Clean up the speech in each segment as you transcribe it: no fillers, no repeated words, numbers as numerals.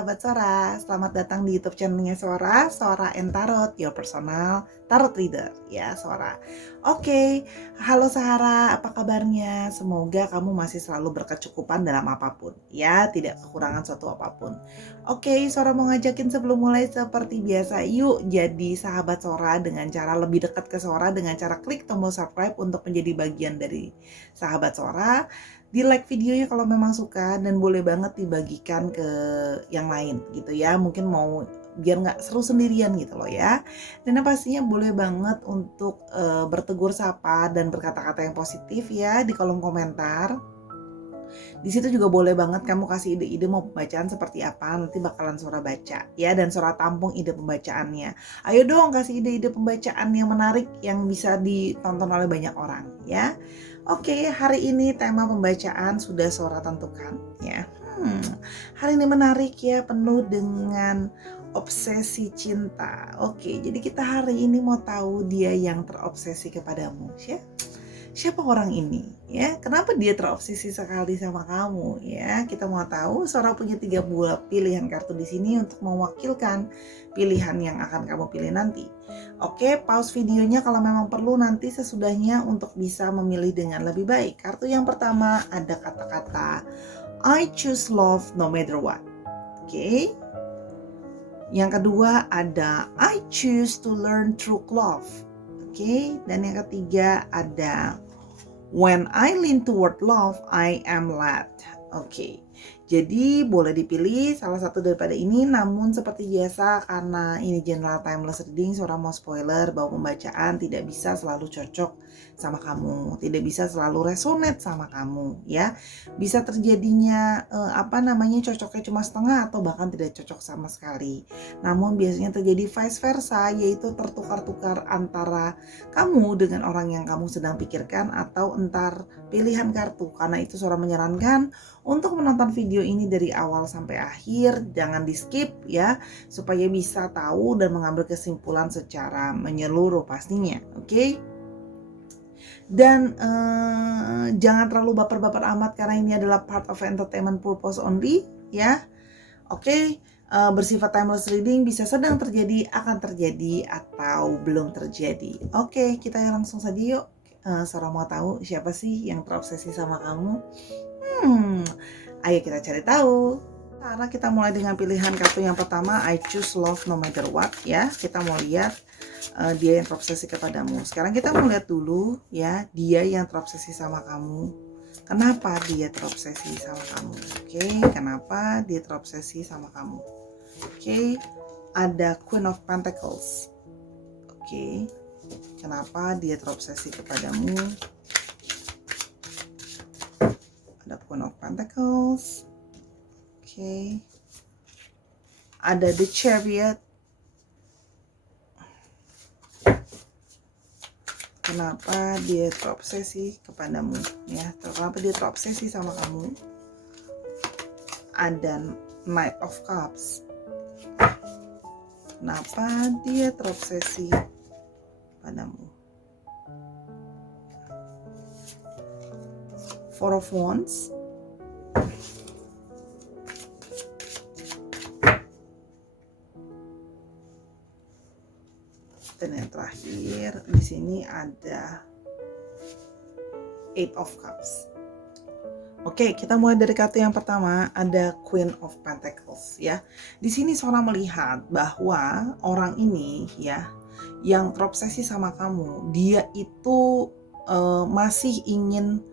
sahabat Sora, selamat datang di YouTube channelnya Sora, Sora and Tarot, your personal tarot reader, ya Sora. Oke, halo Sahara, apa kabarnya? Semoga kamu masih selalu berkecukupan dalam apapun, ya, tidak kekurangan suatu apapun. Oke, Sora mau ngajakin sebelum mulai seperti biasa, yuk jadi sahabat Sora dengan cara lebih dekat ke Sora dengan cara klik tombol subscribe untuk menjadi bagian dari sahabat Sora. Di like videonya kalau memang suka dan boleh banget dibagikan ke yang lain gitu ya, mungkin mau biar nggak seru sendirian gitu loh ya. Dan yang pastinya boleh banget untuk bertegur sapa dan berkata-kata yang positif ya di kolom komentar. Di situ juga boleh banget kamu kasih ide-ide mau pembacaan seperti apa, nanti bakalan Sora baca ya, dan Sora tampung ide pembacaannya. Ayo dong kasih ide-ide pembacaan yang menarik yang bisa ditonton oleh banyak orang ya. Oke, hari ini tema pembacaan sudah Sora tentukan ya. Hari ini menarik ya, penuh dengan obsesi cinta. Oke, jadi kita hari ini mau tahu dia yang terobsesi kepadamu ya. Siapa orang ini ya? Kenapa dia terobsesi sekali sama kamu ya? Kita mau tahu. Sora punya 3 buah pilihan kartu di sini untuk mewakilkan pilihan yang akan kamu pilih nanti. Oke, pause videonya kalau memang perlu nanti sesudahnya untuk bisa memilih dengan lebih baik. Kartu yang pertama ada kata-kata I choose love no matter what. Oke. Yang kedua ada I choose to learn true love. Oke, dan yang ketiga ada when I lean toward love, I am led. Oke, jadi boleh dipilih salah satu daripada ini, namun seperti biasa karena ini general timeless reading, Sora mau spoiler bahwa pembacaan tidak bisa selalu cocok sama kamu, tidak bisa selalu resonate sama kamu ya. Bisa terjadinya cocoknya cuma setengah atau bahkan tidak cocok sama sekali. Namun biasanya terjadi vice versa, yaitu tertukar-tukar antara kamu dengan orang yang kamu sedang pikirkan atau entar pilihan kartu. Karena itu Sora menyarankan untuk menonton video ini dari awal sampai akhir, jangan di skip ya, supaya bisa tahu dan mengambil kesimpulan secara menyeluruh pastinya, oke? Dan jangan terlalu baper-baper amat karena ini adalah part of entertainment purpose only ya. Oke, bersifat timeless reading, bisa sedang terjadi, akan terjadi, atau belum terjadi. Oke, kita langsung saja yuk. Sora mau tahu siapa sih yang terobsesi sama kamu? Ayo kita cari tahu. Karena kita mulai dengan pilihan kartu yang pertama, I choose love no matter what ya. Kita mau lihat dia yang terobsesi kepadamu. Sekarang kita mau lihat dulu ya, dia yang terobsesi sama kamu. Kenapa dia terobsesi sama kamu? Oke, kenapa dia terobsesi sama kamu? Oke, ada Queen of Pentacles. Oke, kenapa dia terobsesi kepadamu? Ada Queen of Pentacles. Oke, ada The Chariot. Kenapa dia terobsesi kepadamu ya? Kenapa dia terobsesi sama kamu? Ada Knight of Cups. Kenapa dia terobsesi padamu? Four of Wands. Dan yang terakhir di sini ada Eight of Cups. Oke, kita mulai dari kartu yang pertama, ada Queen of Pentacles ya. Di sini Sora melihat bahwa orang ini ya yang terobsesi sama kamu, dia itu masih ingin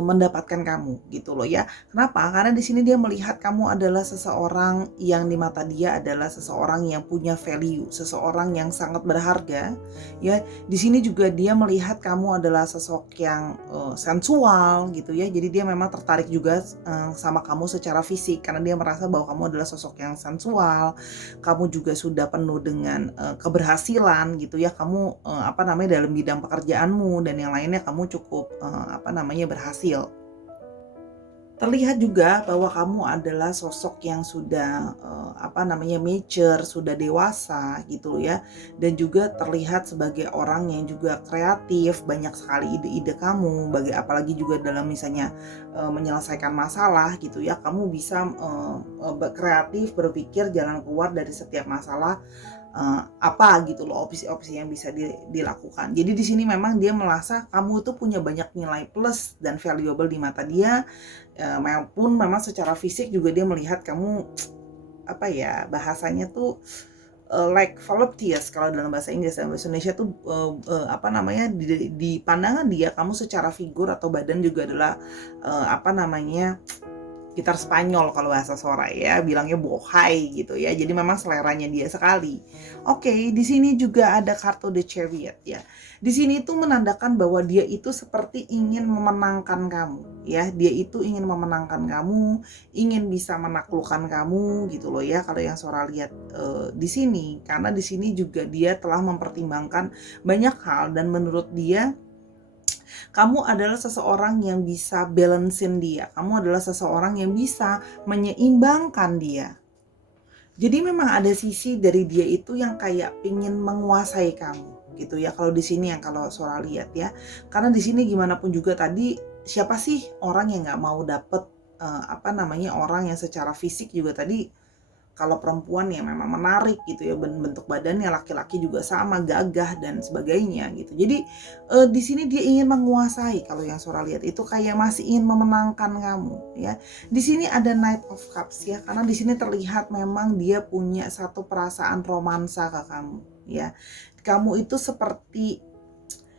mendapatkan kamu gitu loh ya. Kenapa? Karena di sini dia melihat kamu adalah seseorang yang di mata dia adalah seseorang yang punya value, seseorang yang sangat berharga ya. Di sini juga dia melihat kamu adalah sosok yang sensual gitu ya. Jadi dia memang tertarik juga sama kamu secara fisik karena dia merasa bahwa kamu adalah sosok yang sensual. Kamu juga sudah penuh dengan keberhasilan gitu ya. Kamu dalam bidang pekerjaanmu dan yang lainnya kamu cukup berhasil. Terlihat juga bahwa kamu adalah sosok yang sudah, mature, sudah dewasa gitu ya, dan juga terlihat sebagai orang yang juga kreatif, banyak sekali ide-ide kamu, apalagi juga dalam misalnya, menyelesaikan masalah gitu ya, kamu bisa, kreatif berpikir jalan keluar dari setiap masalah, apa gitu loh opsi-opsi yang bisa dilakukan. Jadi di sini memang dia merasa kamu tuh punya banyak nilai plus dan valuable di mata dia, maupun memang secara fisik juga dia melihat kamu, bahasanya tuh, like voluptuous kalau dalam bahasa Inggris. Dalam bahasa Indonesia tuh, di pandangan dia kamu secara figur atau badan juga adalah, gitar Spanyol kalau bahasa Soraya ya, bilangnya bohai gitu ya. Jadi memang seleranya dia sekali. Oke, di sini juga ada kartu The Chariot ya. Di sini itu menandakan bahwa dia itu seperti ingin memenangkan kamu ya. Dia itu ingin memenangkan kamu, ingin bisa menaklukkan kamu gitu loh ya. Kalau yang Sora lihat di sini, karena di sini juga dia telah mempertimbangkan banyak hal dan menurut dia kamu adalah seseorang yang bisa balancein dia. Kamu adalah seseorang yang bisa menyeimbangkan dia. Jadi memang ada sisi dari dia itu yang kayak pingin menguasai kamu gitu ya. Kalau di sini yang kalau Sora lihat ya. Karena di sini gimana pun juga tadi siapa sih orang yang nggak mau dapet orang yang secara fisik juga tadi kalau perempuan ya memang menarik gitu ya, bentuk badannya, laki-laki juga sama, gagah dan sebagainya gitu. Jadi, di sini dia ingin menguasai, kalau yang Sora lihat itu kayak masih ingin memenangkan kamu ya. Di sini ada Knight of Cups ya, karena di sini terlihat memang dia punya satu perasaan romansa ke kamu ya. Kamu itu seperti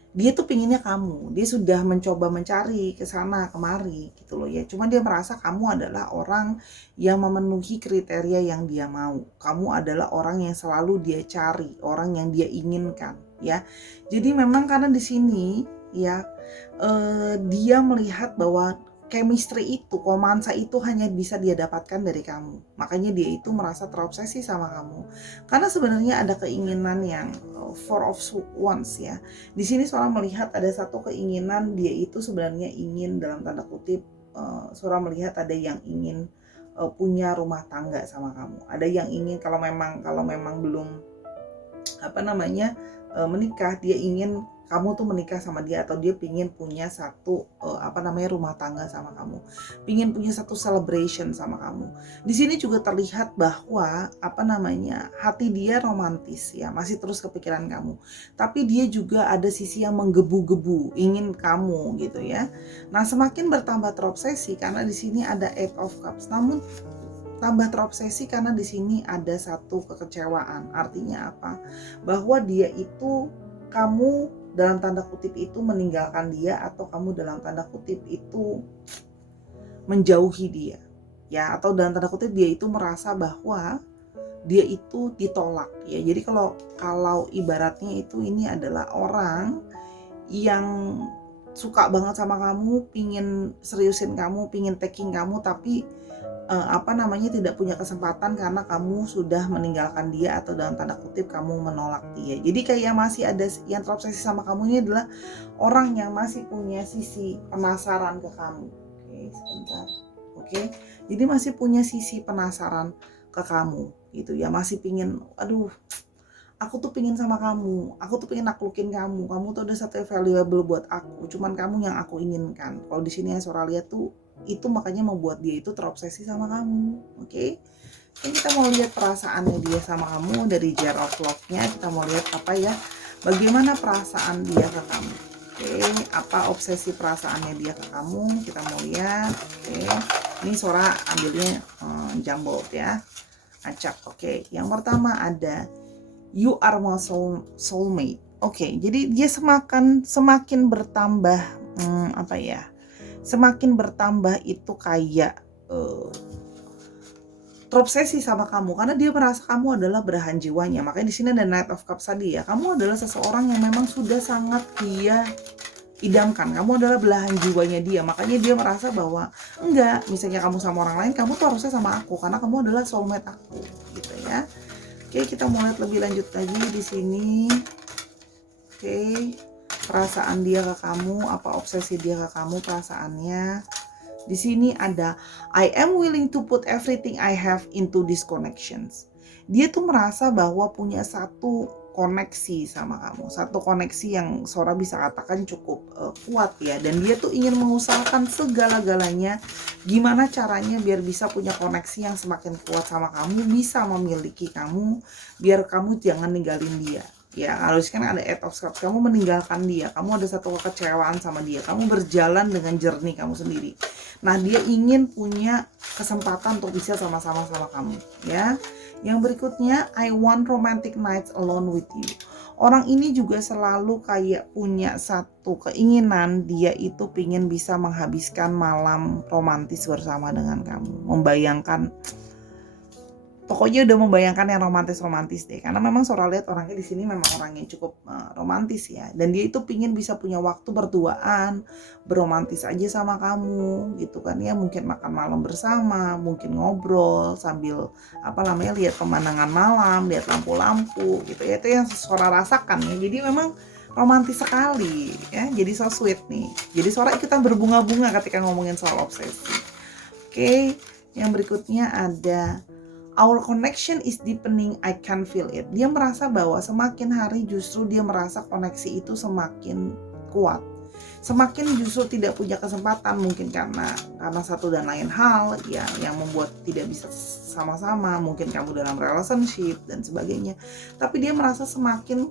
dia tuh pinginnya kamu, dia sudah mencoba mencari ke sana kemari gitu loh ya. Cuma dia merasa kamu adalah orang yang memenuhi kriteria yang dia mau. Kamu adalah orang yang selalu dia cari, orang yang dia inginkan ya. Jadi memang karena di sini ya, dia melihat bahwa chemistry itu, romansa itu hanya bisa dia dapatkan dari kamu. Makanya dia itu merasa terobsesi sama kamu. Karena sebenarnya ada keinginan yang four of wands ya. Di sini Sora melihat ada satu keinginan dia itu sebenarnya ingin dalam tanda kutip, Sora melihat ada yang ingin punya rumah tangga sama kamu. Ada yang ingin kalau memang belum menikah, dia ingin kamu tuh menikah sama dia atau dia pingin punya satu rumah tangga sama kamu, pingin punya satu celebration sama kamu. Di sini juga terlihat bahwa hati dia romantis ya, masih terus kepikiran kamu, tapi dia juga ada sisi yang menggebu-gebu ingin kamu gitu ya. Nah semakin bertambah terobsesi karena di sini ada Eight of Cups, namun tambah terobsesi karena di sini ada satu kekecewaan. Artinya apa? Bahwa dia itu, kamu dalam tanda kutip itu meninggalkan dia, atau kamu dalam tanda kutip itu menjauhi dia. Ya, atau dalam tanda kutip dia itu merasa bahwa dia itu ditolak ya. Jadi kalau ibaratnya itu ini adalah orang yang suka banget sama kamu, pingin seriusin kamu, pingin taking kamu, tapi tidak punya kesempatan karena kamu sudah meninggalkan dia atau dalam tanda kutip kamu menolak dia. Jadi kayak masih ada yang terobsesi sama kamu ini adalah orang yang masih punya sisi penasaran ke kamu. Oke, sebentar. Oke. Jadi masih punya sisi penasaran ke kamu gitu ya. Masih pingin, aduh, aku tuh pingin sama kamu, aku tuh pingin naklukin kamu tuh ada satu yang valuable buat aku, cuman kamu yang aku inginkan. Kalau di sini yang Sora lihat tuh, itu makanya membuat dia itu terobsesi sama kamu, oke? Ini kita mau lihat perasaannya dia sama kamu dari Jar of Love-nya, kita mau lihat bagaimana perasaan dia ke kamu. Oke, apa obsesi perasaannya dia ke kamu, kita mau lihat. Oke, ini Sora ambilnya jumbo ya, acak. Oke, yang pertama ada you are my soulmate. Oke, jadi dia semakin bertambah semakin bertambah itu kayak terobsesi sama kamu karena dia merasa kamu adalah belahan jiwanya. Makanya di sini ada Knight of Cups tadi ya. Kamu adalah seseorang yang memang sudah sangat dia idamkan. Kamu adalah belahan jiwanya dia. Makanya dia merasa bahwa enggak, misalnya kamu sama orang lain, kamu tuh harusnya sama aku karena kamu adalah soulmate aku, gitu ya. Oke, kita mau lihat lebih lanjut lagi di sini. Oke, perasaan dia ke kamu, apa obsesi dia ke kamu, perasaannya. Di sini ada I am willing to put everything I have into these connections. Dia tuh merasa bahwa punya satu koneksi sama kamu, satu koneksi yang Sora bisa katakan cukup kuat ya, dan dia tuh ingin mengusahakan segala-galanya gimana caranya biar bisa punya koneksi yang semakin kuat sama kamu, bisa memiliki kamu, biar kamu jangan ninggalin dia. Ya harus kan ada eight of cups, kamu meninggalkan dia, kamu ada satu kekecewaan sama dia, kamu berjalan dengan jernih kamu sendiri. Nah dia ingin punya kesempatan untuk bisa sama-sama sama kamu ya. Yang berikutnya, I want romantic nights alone with you. Orang ini juga selalu kayak punya satu keinginan, dia itu pingin bisa menghabiskan malam romantis bersama dengan kamu, membayangkan, pokoknya udah membayangkan yang romantis-romantis deh. Karena memang Sora lihat orangnya di sini memang orang yang cukup romantis ya. Dan dia itu pingin bisa punya waktu berduaan, beromantis aja sama kamu gitu kan ya. Mungkin makan malam bersama, mungkin ngobrol sambil lihat pemandangan malam, lihat lampu-lampu gitu ya. Itu yang Sora rasakan ya. Jadi memang romantis sekali ya. Jadi so sweet nih. Jadi Sora ikutan berbunga-bunga ketika ngomongin soal obsesi. Oke, yang berikutnya ada Our connection is deepening, I can feel it. Dia merasa bahwa semakin hari justru dia merasa koneksi itu semakin kuat. Semakin justru tidak punya kesempatan, mungkin karena satu dan lain hal ya, yang membuat tidak bisa sama-sama, mungkin kamu dalam relationship dan sebagainya. Tapi dia merasa semakin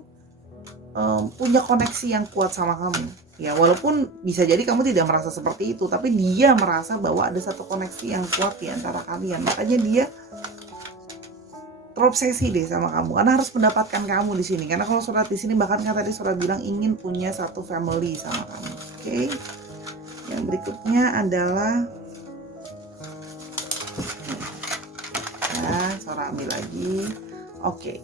punya koneksi yang kuat sama kamu. Ya walaupun bisa jadi kamu tidak merasa seperti itu, tapi dia merasa bahwa ada satu koneksi yang kuat di antara kalian. Makanya dia terobsesi deh sama kamu, karena harus mendapatkan kamu di sini. Karena kalau Sora di sini bahkan kan tadi Sora bilang ingin punya satu family sama kamu. Oke. Yang berikutnya adalah Sora ambil lagi. Oke.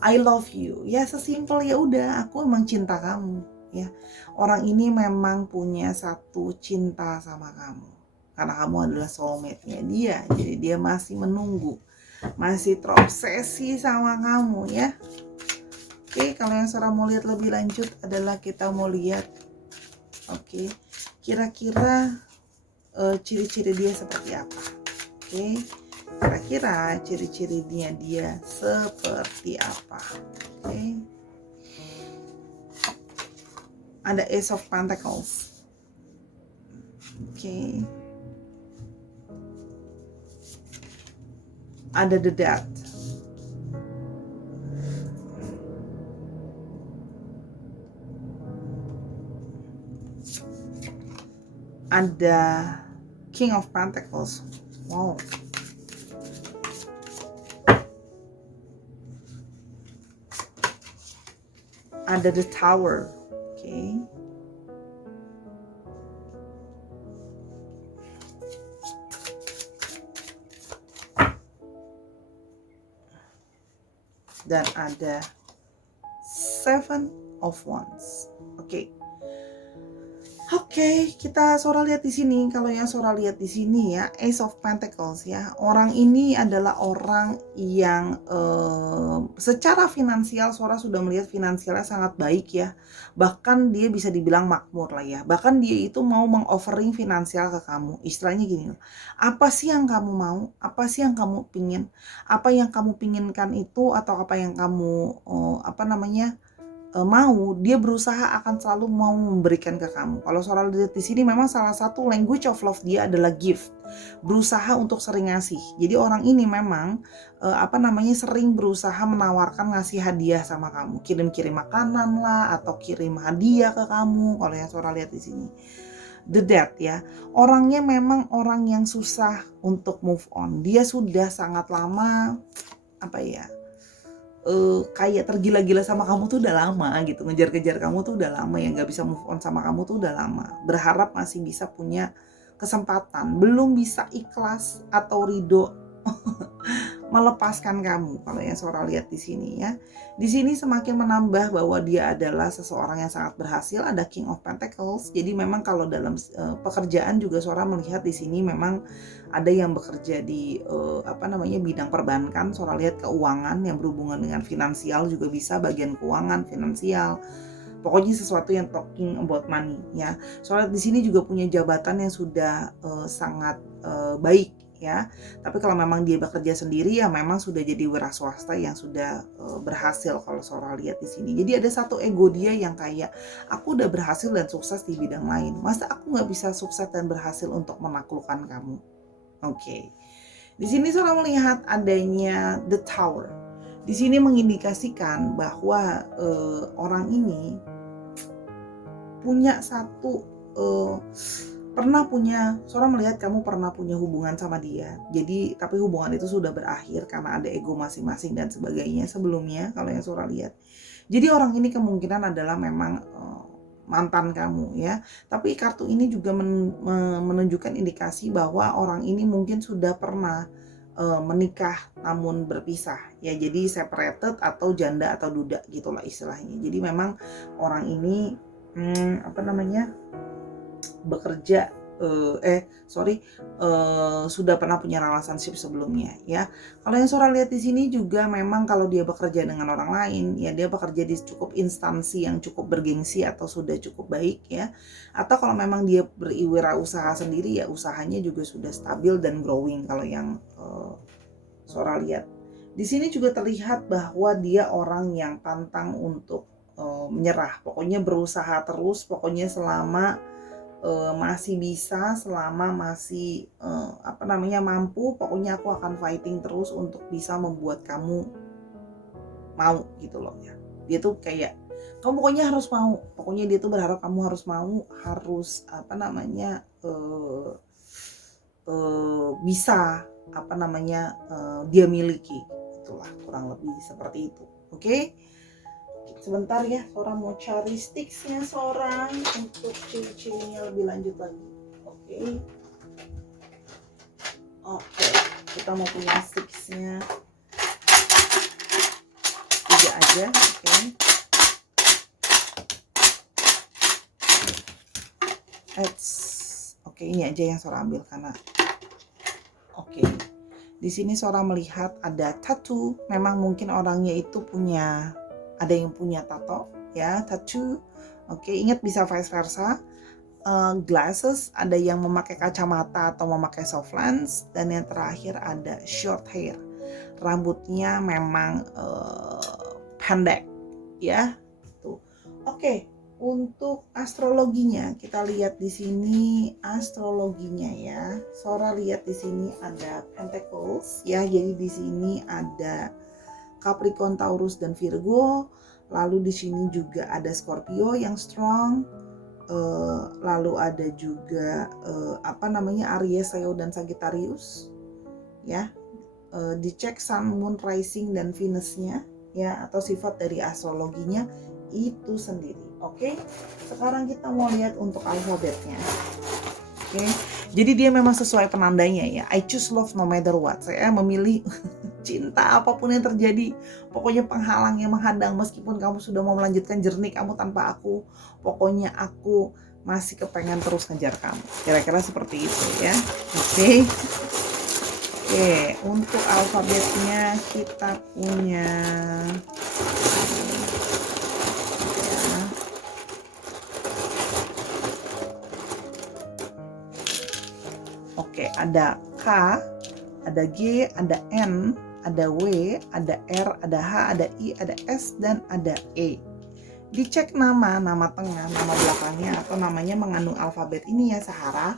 I love you. Ya sesimpel ya udah, aku emang cinta kamu ya. Orang ini memang punya satu cinta sama kamu. Karena kamu adalah soulmate-nya dia. Jadi dia masih menunggu, masih terobsesi sama kamu ya. Oke, kalau yang Sora mau lihat lebih lanjut adalah kita mau lihat kira-kira ciri-ciri dia seperti apa. Kira-kira ciri-cirinya dia seperti apa. Ada Ace of Pentacles. Ada The Death. Ada King of Pentacles. Wow. Ada The Tower. Dan ada Seven of Wands. Oke, kita Sora lihat di sini. Kalau yang Sora lihat di sini ya, Ace of Pentacles ya. Orang ini adalah orang yang secara finansial Sora sudah melihat finansialnya sangat baik ya. Bahkan dia bisa dibilang makmur lah ya. Bahkan dia itu mau meng-offering finansial ke kamu. Istilahnya gini, apa sih yang kamu mau? Apa sih yang kamu pingin? Apa yang kamu pinginkan itu atau apa yang kamu mau, dia berusaha akan selalu mau memberikan ke kamu. Kalau Sora lihat di sini memang salah satu language of love dia adalah gift. Berusaha untuk sering ngasih. Jadi orang ini memang sering berusaha menawarkan ngasih hadiah sama kamu. Kirim-kirim makanan lah atau kirim hadiah ke kamu. Kalau yang Sora lihat di sini. The Death ya. Orangnya memang orang yang susah untuk move on. Dia sudah sangat lama kayak tergila-gila sama kamu tuh udah lama gitu, ngejar-kejar kamu tuh udah lama, yang gak bisa move on sama kamu tuh udah lama, berharap masih bisa punya kesempatan, belum bisa ikhlas atau ridho melepaskan kamu. Kalau yang Sora lihat di sini ya, di sini semakin menambah bahwa dia adalah seseorang yang sangat berhasil. Ada King of Pentacles. Jadi memang kalau dalam pekerjaan juga Sora melihat di sini memang ada yang bekerja di bidang perbankan. Sora lihat keuangan yang berhubungan dengan finansial juga bisa, bagian keuangan, finansial. Pokoknya sesuatu yang talking about money ya. Soalnya di sini juga punya jabatan yang sudah sangat baik ya. Tapi kalau memang dia bekerja sendiri ya memang sudah jadi wira swasta yang sudah berhasil kalau Sora lihat di sini. Jadi ada satu ego dia yang kayak aku udah berhasil dan sukses di bidang lain. Masa aku nggak bisa sukses dan berhasil untuk menaklukkan kamu? Oke. Di sini Sora melihat adanya the tower. Di sini mengindikasikan bahwa orang ini punya satu Sora melihat kamu pernah punya hubungan sama dia. Jadi tapi hubungan itu sudah berakhir karena ada ego masing-masing dan sebagainya sebelumnya kalau yang Sora lihat. Jadi orang ini kemungkinan adalah memang mantan kamu ya. Tapi kartu ini juga menunjukkan indikasi bahwa orang ini mungkin sudah pernah menikah namun berpisah ya. Jadi separated atau janda atau duda gitulah istilahnya. Jadi memang orang ini bekerja sudah pernah punya relationship sebelumnya ya. Kalau yang Sora lihat di sini juga memang kalau dia bekerja dengan orang lain ya dia bekerja di cukup instansi yang cukup bergengsi atau sudah cukup baik ya. Atau kalau memang dia berwirausaha sendiri ya usahanya juga sudah stabil dan growing kalau yang Sora lihat. Di sini juga terlihat bahwa dia orang yang pantang untuk menyerah. Pokoknya berusaha terus, pokoknya selama masih bisa, selama masih mampu, pokoknya aku akan fighting terus untuk bisa membuat kamu mau gitu loh ya. Dia tuh kayak kamu pokoknya harus mau, pokoknya dia tuh berharap kamu harus mau, harus bisa dia miliki, itulah kurang lebih seperti itu. Oke? Sebentar ya, Sora mau cari sticksnya Sora untuk ciri-cirinya lebih lanjut lagi. Oke, kita mau punya sticksnya 3 aja. Oke, ini aja yang Sora ambil karena di sini Sora melihat ada tattoo. Memang mungkin orangnya itu ada yang punya tato ya, tattoo. Ingat bisa vice versa. Glasses, ada yang memakai kacamata atau memakai soft lens, dan yang terakhir ada short hair. Rambutnya memang pendek ya. Tuh. Untuk astrologinya kita lihat di sini astrologinya ya. Sora lihat di sini ada Pentacles ya. Jadi di sini ada Capricorn, Taurus dan Virgo. Lalu di sini juga ada Scorpio yang strong. Lalu ada juga Aries, Leo dan Sagittarius ya. Dicek Sun, Moon, Rising dan Venusnya ya, atau sifat dari astrologinya itu sendiri. Sekarang kita mau lihat untuk alfabetnya. Jadi dia memang sesuai penandanya ya. I choose love no matter what. Saya memilih cinta apapun yang terjadi. Pokoknya penghalang yang menghadang, meskipun kamu sudah mau melanjutkan journey kamu tanpa aku, pokoknya aku masih kepengen terus ngejar kamu. Kira-kira seperti itu ya. Untuk alfabetnya kita punya ada K, ada G, ada N, ada W, ada R, ada H, ada I, ada S, dan ada E. Dicek nama tengah, nama belakangnya atau namanya mengandung alfabet ini ya Sahara.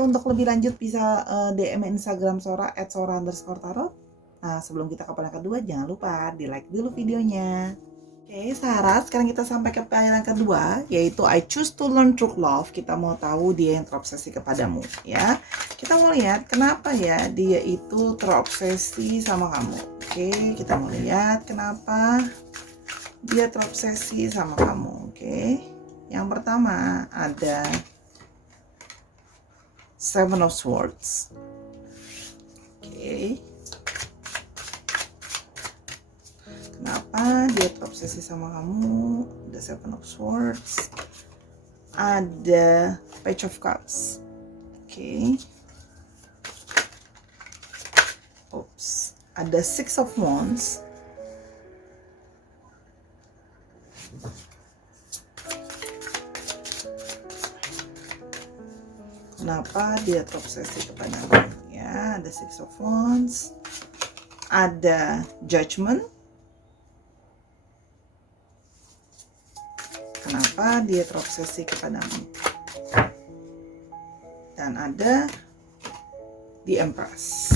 Untuk lebih lanjut bisa DM Instagram Sora @sora_tarot. Nah, sebelum kita ke yang kedua, jangan lupa di like dulu videonya. Sahara, sekarang kita sampai ke yang kedua, yaitu I choose to learn true love. Kita mau tahu dia yang terobsesi kepadamu ya. Kita mau lihat kenapa ya dia itu terobsesi sama kamu. Kita mau lihat kenapa dia terobsesi sama kamu. Yang pertama ada Seven of Swords. Kenapa dia terobsesi sama kamu? Ada Seven of Swords, ada Page of Cups. Ada Six of Wands, Kenapa dia terobsesi kepadamu? Ya, ada Six of Wands, ada Judgment. Kenapa dia terobsesi kepadamu? Dan ada The Empress.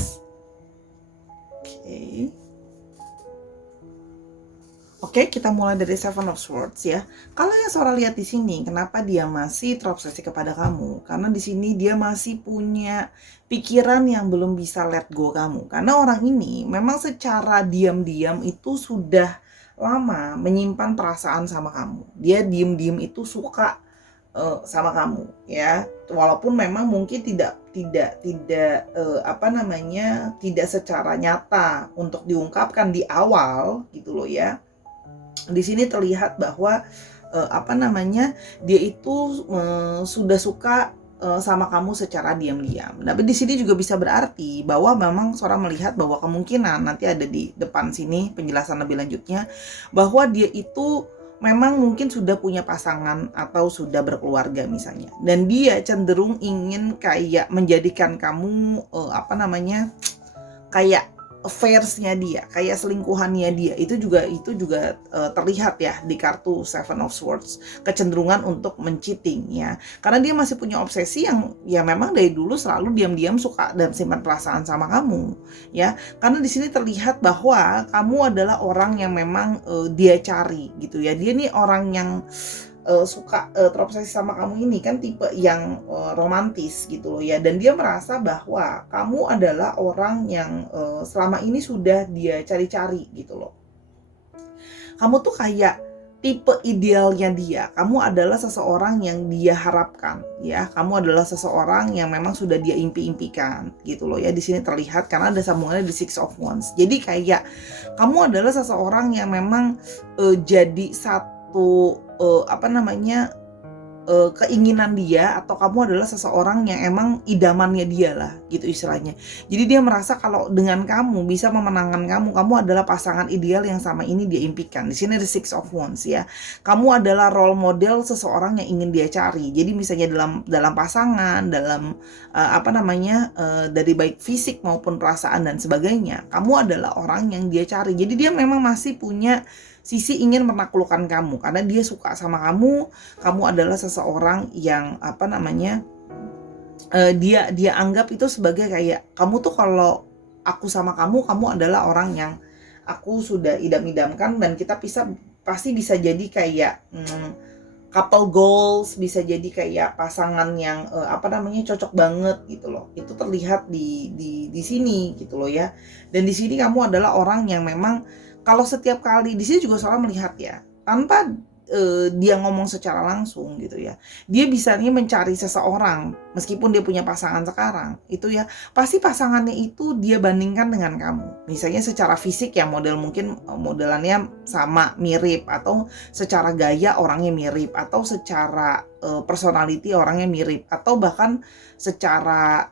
Oke, kita mulai dari Seven of Swords ya. Kalau yang Sora lihat di sini, kenapa dia masih terobsesi kepada kamu? Karena di sini dia masih punya pikiran yang belum bisa let go kamu. Karena orang ini memang secara diam-diam itu sudah lama menyimpan perasaan sama kamu. Dia diam-diam itu suka sama kamu ya, walaupun memang mungkin tidak tidak secara nyata untuk diungkapkan di awal gitu loh ya. Di sini terlihat bahwa dia itu sudah suka sama kamu secara diam-diam. Tapi di sini juga bisa berarti bahwa memang Sora melihat bahwa kemungkinan nanti ada di depan sini penjelasan lebih lanjutnya bahwa dia itu memang mungkin sudah punya pasangan atau sudah berkeluarga misalnya, dan dia cenderung ingin kayak menjadikan kamu kayak affairs-nya dia, kayak selingkuhannya dia. Itu juga terlihat ya di kartu Seven of Swords, kecenderungan untuk mencheating ya. Karena dia masih punya obsesi yang ya memang dari dulu selalu diam-diam suka dan simpan perasaan sama kamu ya. Karena di sini terlihat bahwa kamu adalah orang yang memang dia cari gitu ya. Dia nih orang yang suka terobsesi sama kamu ini kan tipe yang romantis gitu loh ya, dan dia merasa bahwa kamu adalah orang yang selama ini sudah dia cari-cari gitu loh. Kamu tuh kayak tipe idealnya dia, kamu adalah seseorang yang dia harapkan ya, kamu adalah seseorang yang memang sudah dia impi-impikan gitu loh ya. Di sini terlihat karena ada sambungannya di Six of Wands. Jadi kayak kamu adalah seseorang yang memang jadi satu keinginan dia, atau kamu adalah seseorang yang emang idamannya dia lah gitu istilahnya. Jadi dia merasa kalau dengan kamu bisa memenangkan kamu adalah pasangan ideal yang sama ini dia impikan. Di sini ada Six of Wands ya. Kamu adalah role model seseorang yang ingin dia cari. Jadi misalnya dalam pasangan, dalam dari baik fisik maupun perasaan dan sebagainya, kamu adalah orang yang dia cari. Jadi dia memang masih punya sisi ingin menaklukkan kamu karena dia suka sama kamu. Kamu adalah seseorang yang dia anggap itu sebagai kayak, kamu tuh kalau aku sama kamu adalah orang yang aku sudah idam-idamkan, dan kita pasti bisa jadi kayak couple goals, bisa jadi kayak pasangan yang cocok banget gitu loh. Itu terlihat di sini gitu loh ya. Dan di sini kamu adalah orang yang memang kalau setiap kali, di sini juga Sora melihat ya, tanpa dia ngomong secara langsung gitu ya, dia bisanya mencari seseorang meskipun dia punya pasangan sekarang itu ya, pasti pasangannya itu dia bandingkan dengan kamu. Misalnya secara fisik ya, mungkin modelannya sama, mirip, atau secara gaya orangnya mirip, atau secara personality orangnya mirip, atau bahkan secara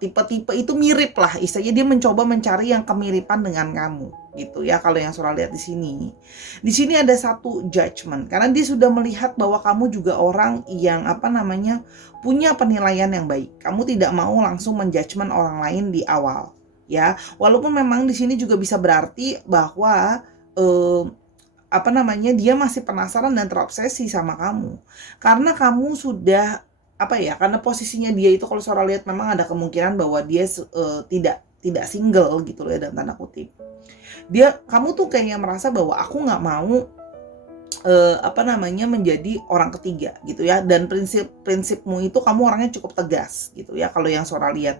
tipe-tipe itu mirip lah. Istilahnya dia mencoba mencari yang kemiripan dengan kamu gitu ya. Kalau yang Sora lihat di sini ada satu judgment, karena dia sudah melihat bahwa kamu juga orang yang punya penilaian yang baik. Kamu tidak mau langsung menjudgment orang lain di awal ya. Walaupun memang di sini juga bisa berarti bahwa dia masih penasaran dan terobsesi sama kamu karena kamu sudah karena posisinya dia itu, kalau Sora lihat memang ada kemungkinan bahwa dia tidak single gitu loh ya, dalam tanda kutip. Kamu tuh kayaknya merasa bahwa aku nggak mau menjadi orang ketiga gitu ya, dan prinsipmu itu kamu orangnya cukup tegas gitu ya, kalau yang Sora lihat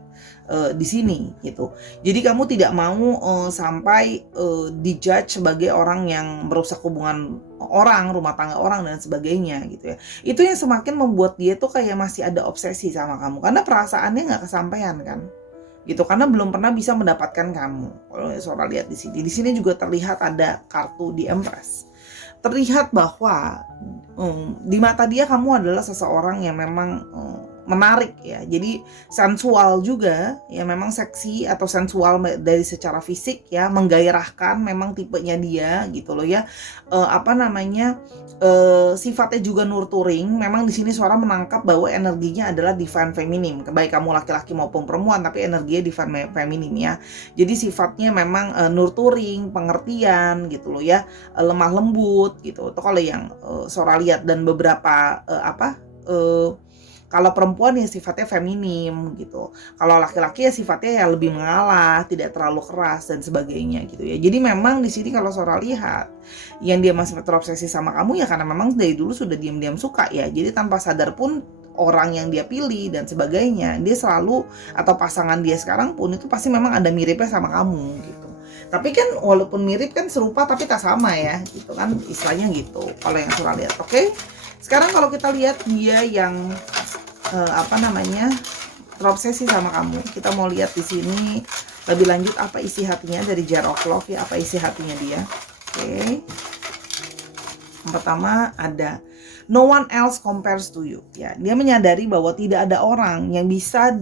di sini gitu. Jadi kamu tidak mau sampai dijudge sebagai orang yang merusak hubungan orang, rumah tangga orang dan sebagainya gitu ya. Itu yang semakin membuat dia tuh kayak masih ada obsesi sama kamu, karena perasaannya nggak kesampaian kan gitu, karena belum pernah bisa mendapatkan kamu. Kalau Sora lihat di sini juga terlihat ada kartu di Empress. Terlihat bahwa di mata dia kamu adalah seseorang yang memang menarik ya. Jadi sensual juga ya, memang seksi atau sensual dari secara fisik ya, menggairahkan memang tipenya dia gitu loh ya. Apa namanya? Sifatnya juga nurturing. Memang di sini suara menangkap bahwa energinya adalah divine feminim. Baik kamu laki-laki maupun perempuan, tapi energinya divine feminim ya. Jadi sifatnya memang nurturing, pengertian gitu loh ya, lemah lembut gitu. Itu kalau yang suara lihat, dan beberapa kalau perempuan ya sifatnya feminim gitu. Kalau laki-laki ya sifatnya ya lebih mengalah, tidak terlalu keras dan sebagainya gitu ya. Jadi memang di sini kalau Sora lihat, yang dia masih terobsesi sama kamu ya karena memang dari dulu sudah diam-diam suka ya. Jadi tanpa sadar pun orang yang dia pilih dan sebagainya, dia selalu, atau pasangan dia sekarang pun itu pasti memang ada miripnya sama kamu gitu. Tapi kan walaupun mirip kan serupa tapi tak sama ya, gitu kan istilahnya gitu. Kalau yang Sora lihat, oke? Sekarang kalau kita lihat dia yang terobsesi sama kamu. Kita mau lihat di sini lebih lanjut apa isi hatinya dari Jar of Love ya, apa isi hatinya dia. Oke. Yang pertama ada no one else compares to you ya. Dia menyadari bahwa tidak ada orang yang bisa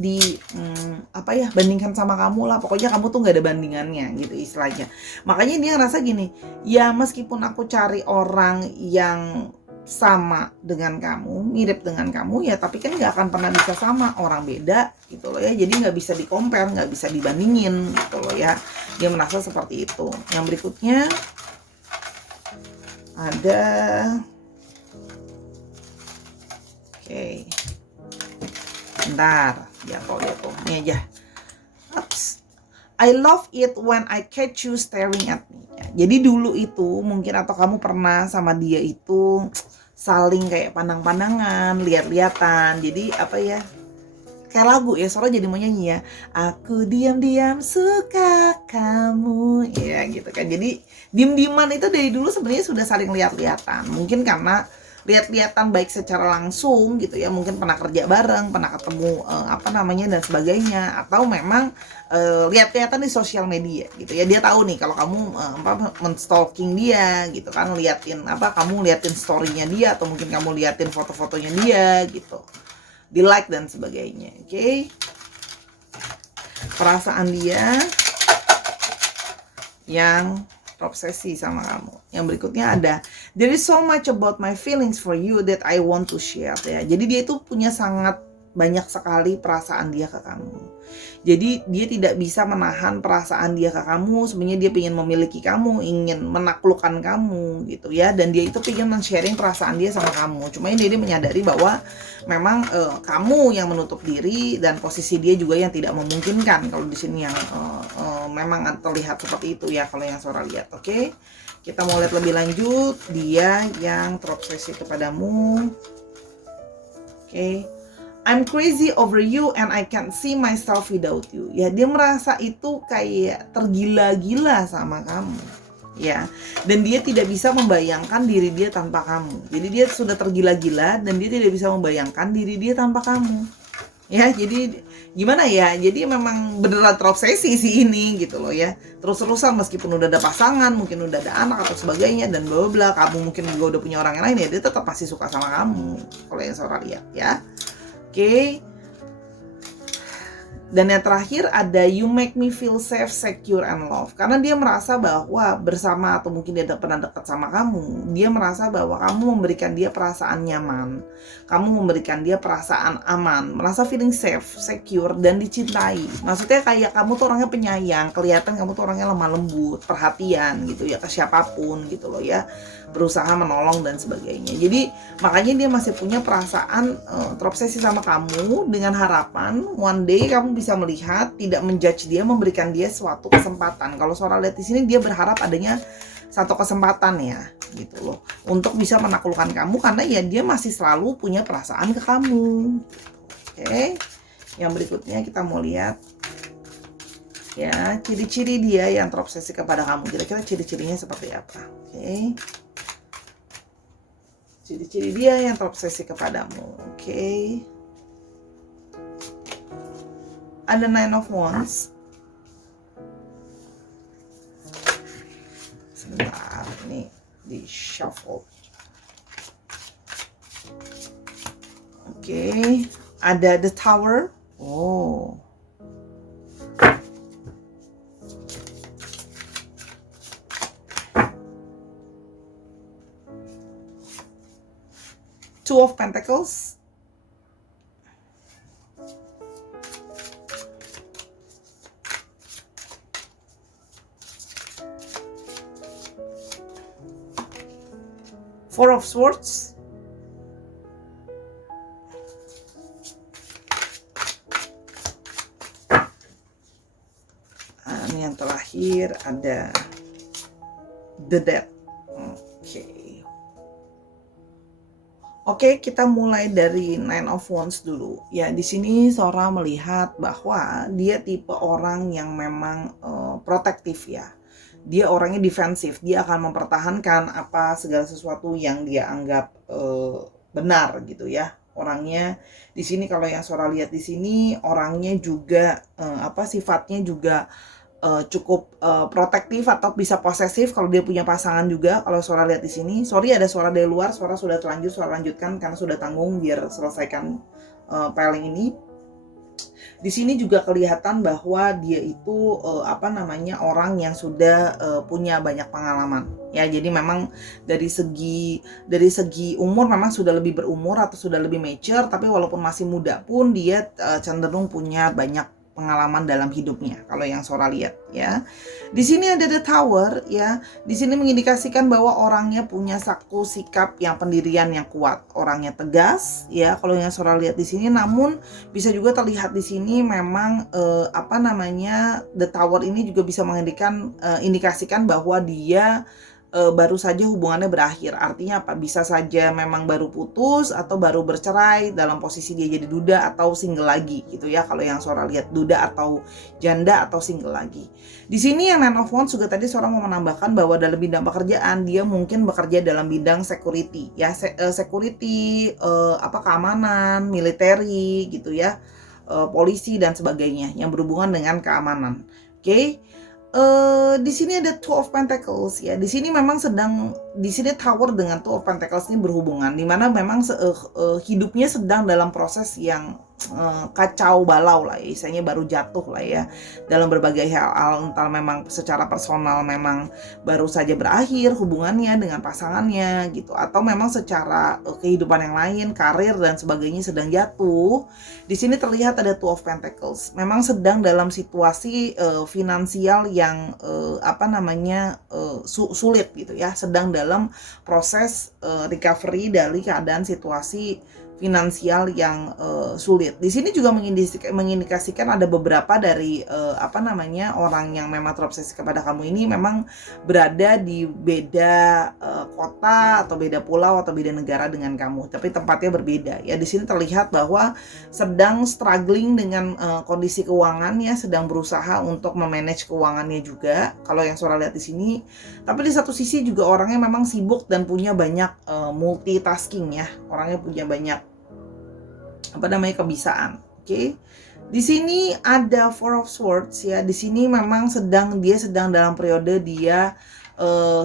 bandingkan sama kamu lah. Pokoknya kamu tuh nggak ada bandingannya gitu istilahnya. Makanya dia ngerasa gini, ya meskipun aku cari orang yang sama dengan kamu, mirip dengan kamu ya, tapi kan nggak akan pernah bisa sama, orang beda gitu loh ya. Jadi nggak bisa di-compare, nggak bisa dibandingin gitu loh ya. Dia merasa seperti itu. Yang berikutnya ada bentar, jatuh ini aja. Ups. I love it when I catch you staring at me ya. Jadi dulu itu mungkin, atau kamu pernah sama dia itu saling kayak pandang-pandangan, lihat-lihatan. Jadi apa ya, kayak lagu ya, Sora jadi mau nyanyi ya, aku diam-diam suka kamu ya gitu kan. Jadi diem-dieman itu dari dulu sebenarnya sudah saling lihat-lihatan. Mungkin karena lihat-lihatan baik secara langsung gitu ya, mungkin pernah kerja bareng, pernah ketemu dan sebagainya, atau memang lihat-lihatan di sosial media gitu ya. Dia tahu nih kalau kamu men-stalking dia gitu kan, kamu liatin story-nya dia, atau mungkin kamu liatin foto-fotonya dia gitu, di like dan sebagainya. Oke. Perasaan dia yang terobsesi sama kamu. Yang berikutnya ada there is so much about my feelings for you that I want to share ya. Jadi dia itu punya sangat banyak sekali perasaan dia ke kamu. Jadi dia tidak bisa menahan perasaan dia ke kamu. Sebenarnya dia ingin memiliki kamu, ingin menaklukkan kamu gitu ya. Dan dia itu ingin men-sharing perasaan dia sama kamu. Cuma dia menyadari bahwa memang kamu yang menutup diri, dan posisi dia juga yang tidak memungkinkan. Kalau di sini yang memang terlihat seperti itu ya kalau yang Sora lihat. Oke. Kita mau lihat lebih lanjut dia yang terobsesi kepadamu. Oke. I'm crazy over you and I can't see myself without you. Ya, dia merasa itu kayak tergila-gila sama kamu. Ya, dan dia tidak bisa membayangkan diri dia tanpa kamu. Jadi dia sudah tergila-gila dan dia tidak bisa membayangkan diri dia tanpa kamu. Ya, jadi gimana ya? Jadi memang beneran terobsesi sih ini gitu loh ya. Terus-terusan meskipun udah ada pasangan, mungkin udah ada anak atau sebagainya dan bla bla, kamu mungkin juga udah punya orang yang lain ya, dia tetap pasti suka sama kamu. Kalau yang Sora lihat ya. Oke. Dan yang terakhir ada you make me feel safe, secure, and love. Karena dia merasa bahwa bersama, atau mungkin dia pernah dekat sama kamu, dia merasa bahwa kamu memberikan dia perasaan nyaman, kamu memberikan dia perasaan aman, merasa feeling safe, secure, dan dicintai. Maksudnya kayak kamu tuh orangnya penyayang, kelihatan kamu tuh orangnya lemah lembut, perhatian gitu ya ke siapapun gitu loh ya, berusaha menolong dan sebagainya. Jadi makanya dia masih punya perasaan terobsesi sama kamu, dengan harapan one day kamu bisa melihat, tidak menjudge dia, memberikan dia suatu kesempatan. Kalau Sora lihat di sini, dia berharap adanya satu kesempatan ya, gitu loh, untuk bisa menaklukkan kamu, karena ya dia masih selalu punya perasaan ke kamu. Oke. Yang berikutnya kita mau lihat ya ciri-ciri dia yang terobsesi kepada kamu. Kira-kira ciri-cirinya seperti apa? Oke. Ciri-ciri dia yang terobsesi kepadamu. Oke. Ada Nine of Wands. Sebentar, ini di shuffle. Oke. ada the tower. Oh. Two of Pentacles. Four of Swords. Ini yang terakhir ada the Death. Oke, kita mulai dari Nine of Wands dulu. Ya, di sini Sora melihat bahwa dia tipe orang yang memang protektif ya. Dia orangnya defensif. Dia akan mempertahankan apa segala sesuatu yang dia anggap benar gitu ya. Orangnya di sini kalau yang Sora lihat di sini orangnya juga sifatnya juga cukup protektif atau bisa posesif kalau dia punya pasangan juga. Kalau Sora lihat di sini, sorry ada suara dari luar, Sora sudah terlanjur, Sora lanjutkan karena sudah tanggung biar selesaikan peling ini. Di sini juga kelihatan bahwa dia itu orang yang sudah punya banyak pengalaman. Ya, jadi memang dari segi umur memang sudah lebih berumur atau sudah lebih mature, tapi walaupun masih muda pun dia cenderung punya banyak pengalaman dalam hidupnya kalau yang Sora lihat ya. Di sini ada the tower ya. Di sini mengindikasikan bahwa orangnya punya satu sikap yang pendirian yang kuat, orangnya tegas ya kalau yang Sora lihat di sini. Namun bisa juga terlihat di sini memang the tower ini juga bisa indikasikan bahwa dia baru saja hubungannya berakhir. Artinya apa? Bisa saja memang baru putus atau baru bercerai, dalam posisi dia jadi duda atau single lagi gitu ya. Kalau yang Sora lihat duda atau janda atau single lagi. Di sini yang Nine of Wands juga tadi Sora mau menambahkan bahwa dalam bidang pekerjaan dia mungkin bekerja dalam bidang security ya, security keamanan, military gitu ya. Polisi dan sebagainya yang berhubungan dengan keamanan. Oke. Di sini ada Two of Pentacles ya. Di sini memang Tower dengan Two of Pentacles ini berhubungan, dimana memang hidupnya sedang dalam proses yang kacau balau lah ya, istilahnya baru jatuh lah ya dalam berbagai hal, entah memang secara personal memang baru saja berakhir hubungannya dengan pasangannya gitu, atau memang secara kehidupan yang lain, karir dan sebagainya sedang jatuh. Di sini terlihat ada Two of Pentacles, memang sedang dalam situasi finansial yang sulit gitu ya, sedang dalam proses recovery dari keadaan situasi finansial yang sulit. Di sini juga mengindikasikan ada beberapa dari orang yang memang terobsesi kepada kamu ini memang berada di beda kota atau beda pulau atau beda negara dengan kamu, tapi tempatnya berbeda. Ya, di sini terlihat bahwa sedang struggling dengan kondisi keuangannya, sedang berusaha untuk memanage keuangannya juga. Kalau yang Sora lihat di sini, tapi di satu sisi juga orangnya memang sibuk dan punya banyak multitasking ya. Orangnya punya banyak kebisaan. Oke. Di sini ada Four of Swords ya. Di sini memang dia sedang dalam periode dia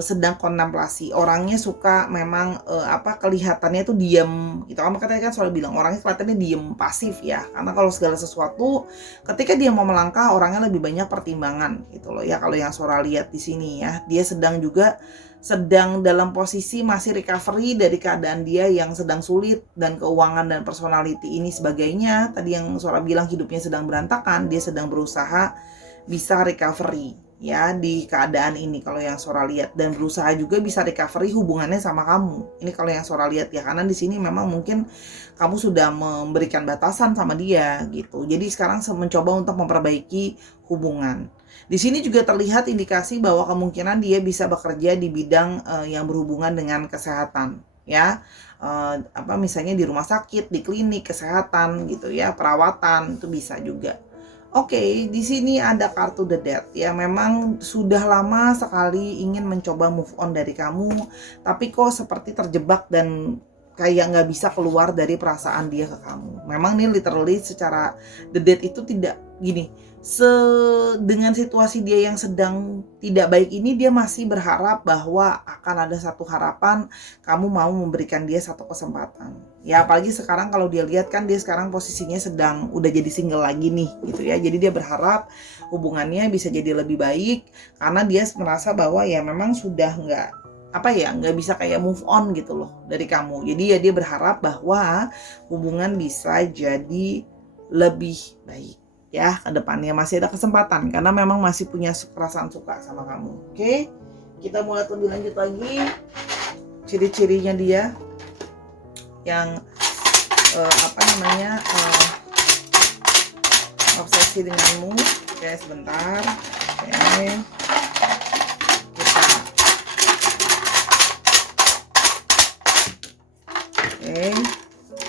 sedang kontemplasi. Orangnya suka memang kelihatannya itu diam gitu. Kamu katanya kan selalu bilang orangnya kelihatannya diam, pasif ya. Karena kalau segala sesuatu ketika dia mau melangkah, orangnya lebih banyak pertimbangan gitu loh ya. Kalau yang Sora lihat di sini ya, dia sedang dalam posisi masih recovery dari keadaan dia yang sedang sulit, dan keuangan dan personality ini sebagainya. Tadi yang Sora bilang hidupnya sedang berantakan, dia sedang berusaha bisa recovery ya di keadaan ini kalau yang Sora lihat, dan berusaha juga bisa recovery hubungannya sama kamu. Ini kalau yang Sora lihat ya, karena di sini memang mungkin kamu sudah memberikan batasan sama dia gitu. Jadi sekarang mencoba untuk memperbaiki hubungan. Di sini juga terlihat indikasi bahwa kemungkinan dia bisa bekerja di bidang yang berhubungan dengan kesehatan ya. Misalnya di rumah sakit, di klinik kesehatan gitu ya, perawatan itu bisa juga. Oke, di sini ada kartu The Death ya. Memang sudah lama sekali ingin mencoba move on dari kamu, tapi kok seperti terjebak dan kayak nggak bisa keluar dari perasaan dia ke kamu. Memang nih literally secara the date itu tidak gini, dengan situasi dia yang sedang tidak baik ini, dia masih berharap bahwa akan ada satu harapan, kamu mau memberikan dia satu kesempatan. Ya apalagi sekarang kalau dia lihat kan dia sekarang posisinya sedang udah jadi single lagi nih gitu ya. Jadi dia berharap hubungannya bisa jadi lebih baik karena dia merasa bahwa ya memang sudah nggak bisa kayak move on gitu loh dari kamu. Jadi ya dia berharap bahwa hubungan bisa jadi lebih baik ya ke depannya, masih ada kesempatan karena memang masih punya perasaan suka sama kamu. Oke, kita mulai lebih lanjut lagi ciri-cirinya dia yang obsesi denganmu. Oke, sebentar. Oke.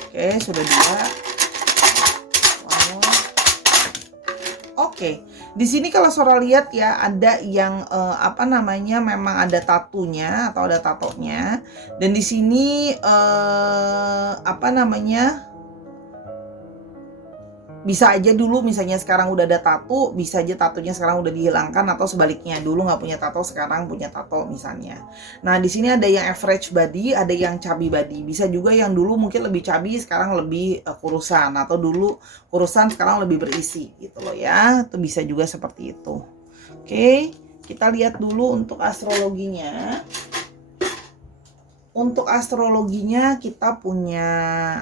Oke, sudah 2. Wow. Oke, di sini kalau Sora lihat ya ada yang memang ada tatunya atau ada tatonya, dan di sini bisa aja dulu misalnya sekarang udah ada tato, bisa aja tatonya sekarang udah dihilangkan atau sebaliknya, dulu nggak punya tato sekarang punya tato misalnya. Nah di sini ada yang average body, ada yang chubby body, bisa juga yang dulu mungkin lebih chubby sekarang lebih kurusan, atau dulu kurusan sekarang lebih berisi gitu loh ya, itu bisa juga seperti itu. Oke, kita lihat dulu untuk astrologinya. Untuk astrologinya kita punya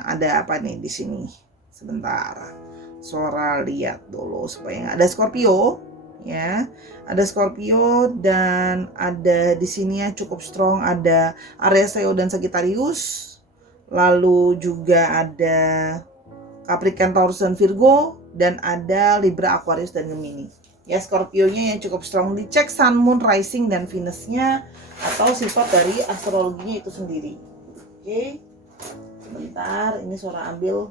ada apa nih di sini? Sebentar. Sora lihat dulu supaya ada Scorpio ya. Ada Scorpio dan ada di sini ya cukup strong, ada Aries, Leo dan Sagittarius. Lalu juga ada Capricorn, Taurus dan Virgo, dan ada Libra, Aquarius dan Gemini. Ya, Scorpio-nya yang cukup strong. Dicek Sun, Moon, Rising dan Venus-nya atau sifat dari astrologinya itu sendiri. Oke. Sebentar, ini Sora ambil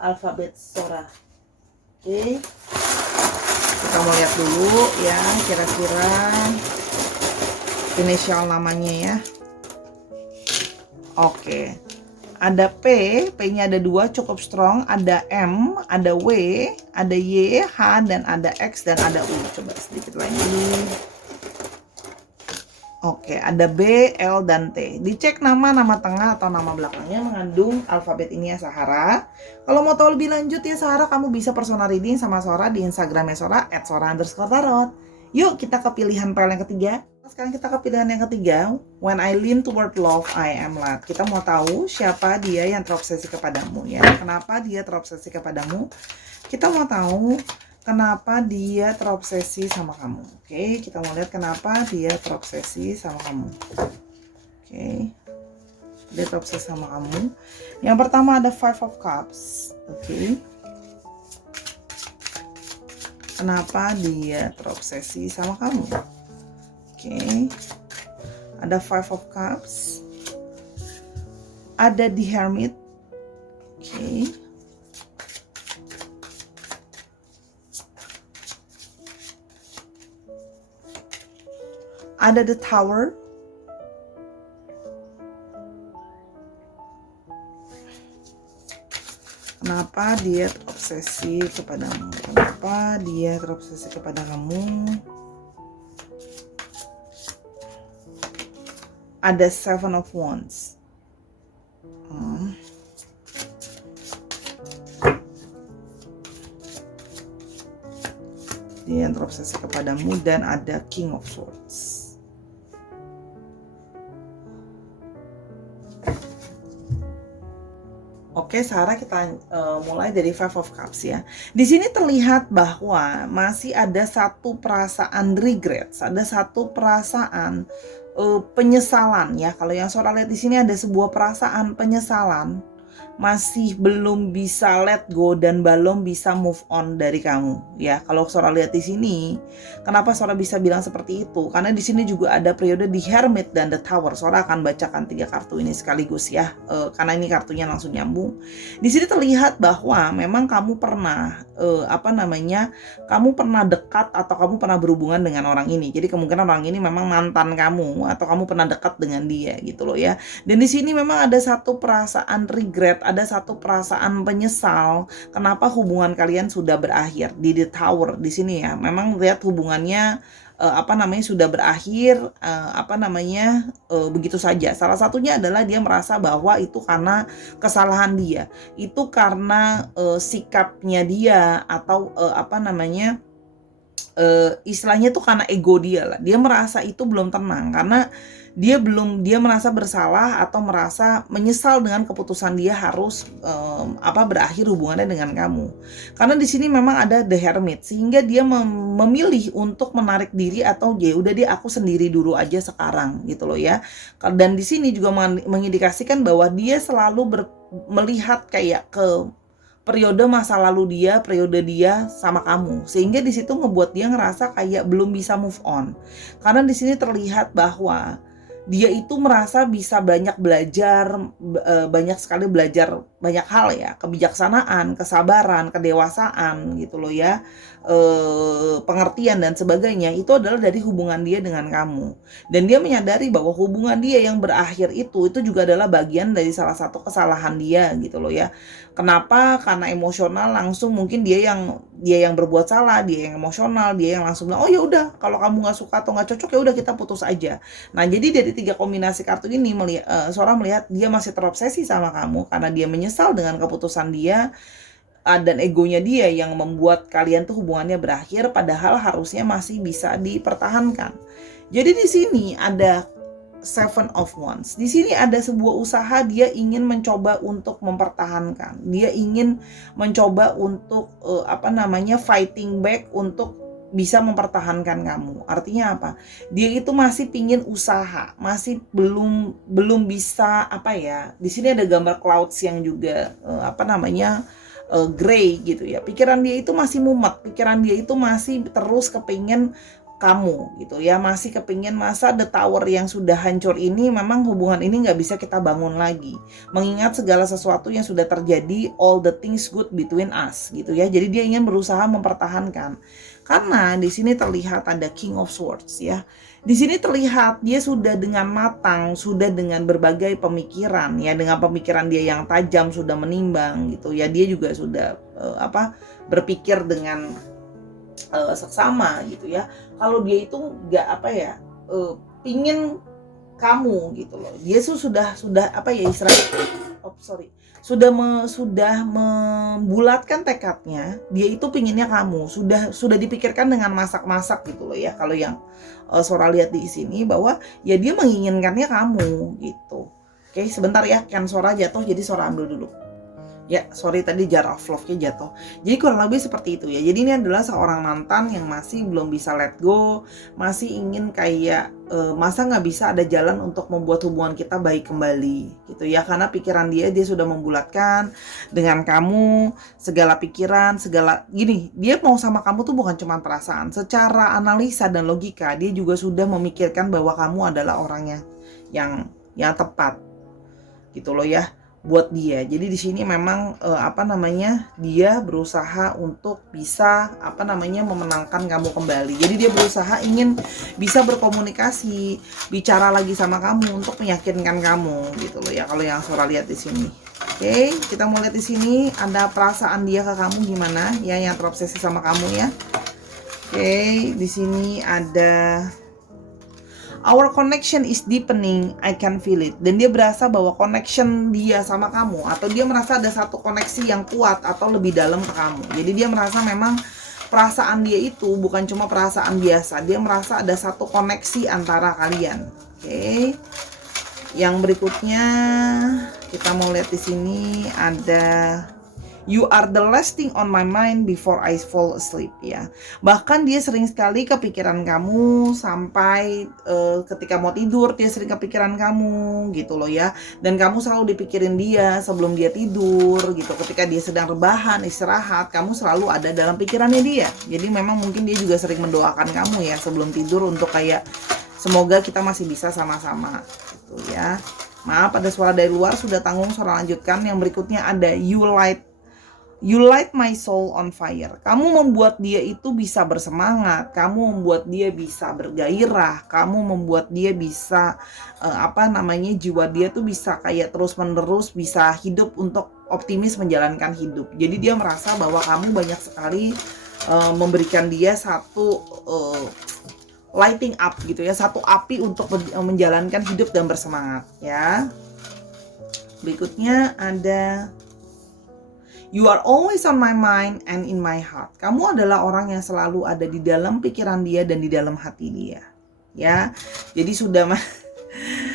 alfabet Sora. Oke, kita mau lihat dulu ya kira-kira inisial namanya ya. Oke, ada P-nya ada 2 cukup strong, ada M, ada W, ada Y, H, dan ada X, dan ada U. Coba sedikit lagi. Oke, ada B, L, dan T. Dicek nama tengah atau nama belakangnya mengandung alfabet ini ya Sahara. Kalau mau tahu lebih lanjut ya Sahara, kamu bisa personal reading sama Sora di Instagramnya Sora @sora_tarot. Yuk kita ke pilihan file yang ketiga. Sekarang kita ke pilihan yang ketiga. When I lean toward love, I am led. Kita mau tahu siapa dia yang terobsesi kepadamu ya. Kenapa dia terobsesi kepadamu? Kita mau tahu kenapa dia terobsesi sama kamu. Oke, kita mau lihat kenapa dia terobsesi sama kamu. Oke, dia terobsesi sama kamu. Yang pertama ada Five of Cups. Oke, kenapa dia terobsesi sama kamu? Oke, ada Five of Cups. Ada The Hermit. Oke. Ada The Tower. Kenapa dia terobsesi kepadamu? Kenapa dia terobsesi kepada kamu? Ada Seven of Wands. Dia yang terobsesi kepadamu, dan ada King of Swords. Oke, Sarah, kita mulai dari Five of Cups ya. Di sini terlihat bahwa masih ada satu perasaan regrets, ada satu perasaan penyesalan ya. Kalau yang Sora lihat di sini ada sebuah perasaan penyesalan masih belum bisa let go dan belum bisa move on dari kamu ya. Kalau Sora lihat di sini, kenapa Sora bisa bilang seperti itu? Karena di sini juga ada periode di Hermit dan The Tower. Sora akan bacakan 3 kartu ini sekaligus ya, karena ini kartunya langsung nyambung. Di sini terlihat bahwa memang kamu pernah kamu pernah dekat atau kamu pernah berhubungan dengan orang ini. Jadi kemungkinan orang ini memang mantan kamu atau kamu pernah dekat dengan dia gitu loh ya. Dan di sini memang ada satu perasaan regret, ada satu perasaan penyesal kenapa hubungan kalian sudah berakhir di The Tower di sini ya. Memang lihat hubungannya sudah berakhir begitu saja. Salah satunya adalah dia merasa bahwa itu karena kesalahan dia, itu karena sikapnya dia atau istilahnya tuh karena ego dia lah. Dia merasa itu belum tenang karena dia merasa bersalah atau merasa menyesal dengan keputusan dia harus berakhir hubungannya dengan kamu. Karena di sini memang ada The Hermit sehingga dia memilih untuk menarik diri atau ya udah dia aku sendiri dulu aja sekarang gitu loh ya. Dan di sini juga mengindikasikan bahwa dia selalu melihat kayak ke periode masa lalu dia, periode dia sama kamu, sehingga di situ ngebuat dia ngerasa kayak belum bisa move on. Karena di sini terlihat bahwa dia itu merasa bisa banyak sekali belajar banyak hal ya, kebijaksanaan, kesabaran, kedewasaan gitu loh ya, pengertian dan sebagainya. Itu adalah dari hubungan dia dengan kamu, dan dia menyadari bahwa hubungan dia yang berakhir itu juga adalah bagian dari salah satu kesalahan dia gitu loh ya. Kenapa? Karena emosional langsung mungkin dia yang berbuat salah, dia yang emosional, dia yang langsung bilang, oh ya udah kalau kamu nggak suka atau nggak cocok ya udah kita putus aja. Nah jadi dari 3 kombinasi kartu ini Sora melihat dia masih terobsesi sama kamu karena dia menyesal dengan keputusan dia dan egonya dia yang membuat kalian tuh hubungannya berakhir, padahal harusnya masih bisa dipertahankan. Jadi di sini ada Seven of Wands. Di sini ada sebuah usaha dia ingin mencoba untuk mempertahankan. Dia ingin mencoba untuk fighting back untuk bisa mempertahankan kamu. Artinya apa? Dia itu masih pingin usaha, masih belum bisa Di sini ada gambar clouds yang juga gray gitu ya. Pikiran dia itu masih mumet, pikiran dia itu masih terus kepingin kamu gitu ya, masih kepingin masa The Tower yang sudah hancur ini. Memang hubungan ini nggak bisa kita bangun lagi, mengingat segala sesuatu yang sudah terjadi, all the things good between us gitu ya. Jadi dia ingin berusaha mempertahankan, karena di sini terlihat ada King of Swords ya. Di sini terlihat dia sudah dengan matang, sudah dengan berbagai pemikiran ya, dengan pemikiran dia yang tajam, sudah menimbang gitu ya. Dia juga sudah berpikir dengan seksama gitu ya. Kalau dia itu nggak pingin kamu gitu loh. Dia sudah sudah membulatkan tekadnya. Dia itu pinginnya kamu. Sudah dipikirkan dengan masak-masak gitu loh ya. Kalau yang Sora lihat di sini bahwa ya dia menginginkannya kamu gitu. Oke, sebentar ya, kan Sora jatuh jadi Sora ambil dulu. Ya, sorry tadi jar of love-nya jatuh. Jadi kurang lebih seperti itu ya. Jadi ini adalah seorang mantan yang masih belum bisa let go, masih ingin kayak masa nggak bisa ada jalan untuk membuat hubungan kita baik kembali gitu ya. Karena pikiran dia sudah membulatkan dengan kamu, segala pikiran, dia mau sama kamu tuh bukan cuma perasaan. Secara analisa dan logika dia juga sudah memikirkan bahwa kamu adalah orangnya yang tepat gitu loh ya buat dia. Jadi di sini memang dia berusaha untuk bisa memenangkan kamu kembali. Jadi dia berusaha ingin bisa berkomunikasi, bicara lagi sama kamu untuk meyakinkan kamu gitu loh ya. Kalau yang Sora lihat di sini. Oke, kita mau lihat di sini ada perasaan dia ke kamu gimana ya, yang terobsesi sama kamu ya. Oke, di sini ada our connection is deepening, I can feel it. Dan dia berasa bahwa connection dia sama kamu, atau dia merasa ada satu koneksi yang kuat atau lebih dalam ke kamu. Jadi dia merasa memang perasaan dia itu bukan cuma perasaan biasa. Dia merasa ada satu koneksi antara kalian. Oke. Yang berikutnya kita mau lihat di sini ada You are the last thing on my mind before I fall asleep, ya. Bahkan dia sering sekali kepikiran kamu sampai ketika mau tidur dia sering kepikiran kamu gitu loh ya. Dan kamu selalu dipikirin dia sebelum dia tidur gitu. Ketika dia sedang rebahan, istirahat, kamu selalu ada dalam pikirannya dia. Jadi memang mungkin dia juga sering mendoakan kamu ya sebelum tidur untuk kayak semoga kita masih bisa sama-sama gitu ya. Maaf, ada suara dari luar. Sudah tanggung, suara lanjutkan. Yang berikutnya ada you light my soul on fire. Kamu membuat dia itu bisa bersemangat, kamu membuat dia bisa bergairah, kamu membuat dia bisa jiwa dia tuh bisa kayak terus-menerus bisa hidup untuk optimis menjalankan hidup. Jadi dia merasa bahwa kamu banyak sekali memberikan dia satu lighting up gitu ya, satu api untuk menjalankan hidup dan bersemangat ya. Berikutnya ada you are always on my mind and in my heart. Kamu adalah orang yang selalu ada di dalam pikiran dia dan di dalam hati dia. Ya. Jadi sudah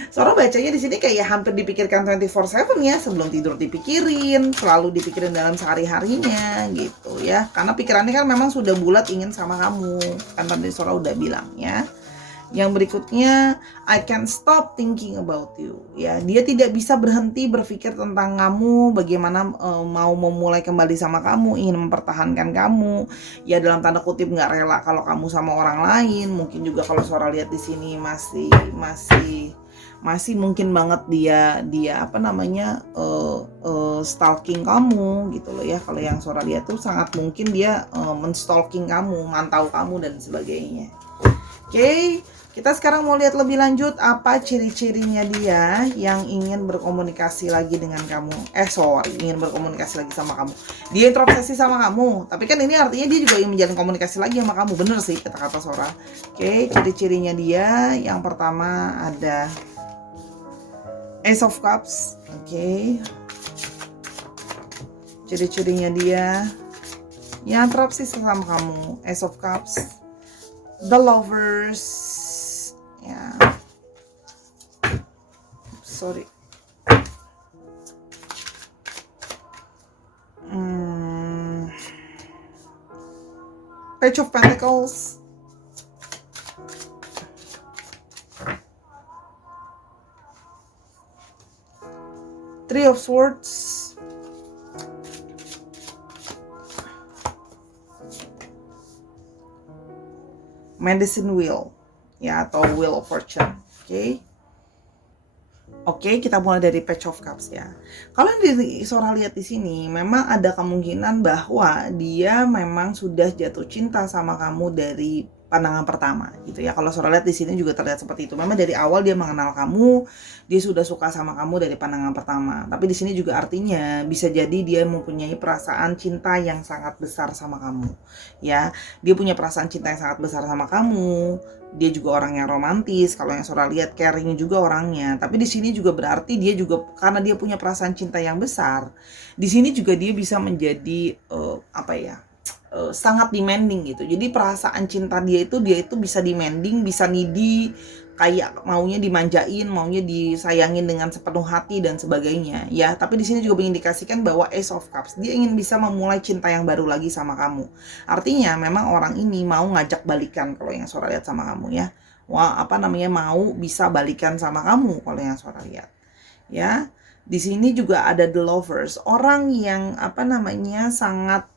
Sora bacanya di sini kayak hampir dipikirkan 24/7 ya, sebelum tidur dipikirin, selalu dipikirin dalam sehari-harinya gitu ya. Karena pikirannya kan memang sudah bulat ingin sama kamu. Kan tadi Sora udah bilang ya. Yang berikutnya, I can't stop thinking about you. Ya, dia tidak bisa berhenti berpikir tentang kamu, bagaimana mau memulai kembali sama kamu, ingin mempertahankan kamu. Ya dalam tanda kutip nggak rela kalau kamu sama orang lain. Mungkin juga kalau Sora lihat di sini masih mungkin banget dia stalking kamu gitu loh ya. Kalau yang Sora lihat tuh sangat mungkin dia menstalking kamu, mantau kamu dan sebagainya. Oke, kita sekarang mau lihat lebih lanjut apa ciri-cirinya dia yang ingin berkomunikasi lagi dengan kamu. Ingin berkomunikasi lagi sama kamu. Dia introspeksi sama kamu, tapi kan ini artinya dia juga ingin menjalin komunikasi lagi sama kamu. Bener sih kata-kata Sora. Oke, ciri-cirinya dia yang pertama ada Ace of Cups. Oke. Ciri-cirinya dia yang interupsi sama kamu. Ace of Cups, The Lovers, ya. Sorry. Page of Pentacles, Three of Swords, Medicine Wheel, ya, atau Wheel of Fortune. Oke, kita mulai dari Page of Cups ya. Kalau yang Sora lihat di sini, memang ada kemungkinan bahwa dia memang sudah jatuh cinta sama kamu dari pandangan pertama gitu ya. Kalau Sora lihat di sini juga terlihat seperti itu. Memang dari awal dia mengenal kamu, dia sudah suka sama kamu dari pandangan pertama. Tapi di sini juga artinya bisa jadi dia mempunyai perasaan cinta yang sangat besar sama kamu. Ya, dia punya perasaan cinta yang sangat besar sama kamu. Dia juga orang yang romantis. Kalau yang Sora lihat, caring juga orangnya. Tapi di sini juga berarti dia juga karena dia punya perasaan cinta yang besar. Di sini juga dia bisa menjadi sangat demanding gitu. Jadi perasaan cinta dia itu bisa demanding, bisa needy, kayak maunya dimanjain, maunya disayangin dengan sepenuh hati dan sebagainya. Ya, tapi di sini juga mengindikasikan bahwa Ace of Cups, dia ingin bisa memulai cinta yang baru lagi sama kamu. Artinya memang orang ini mau ngajak balikan kalau yang Sora lihat sama kamu ya. Mau bisa balikan sama kamu kalau yang Sora lihat. Ya. Di sini juga ada The Lovers, orang yang sangat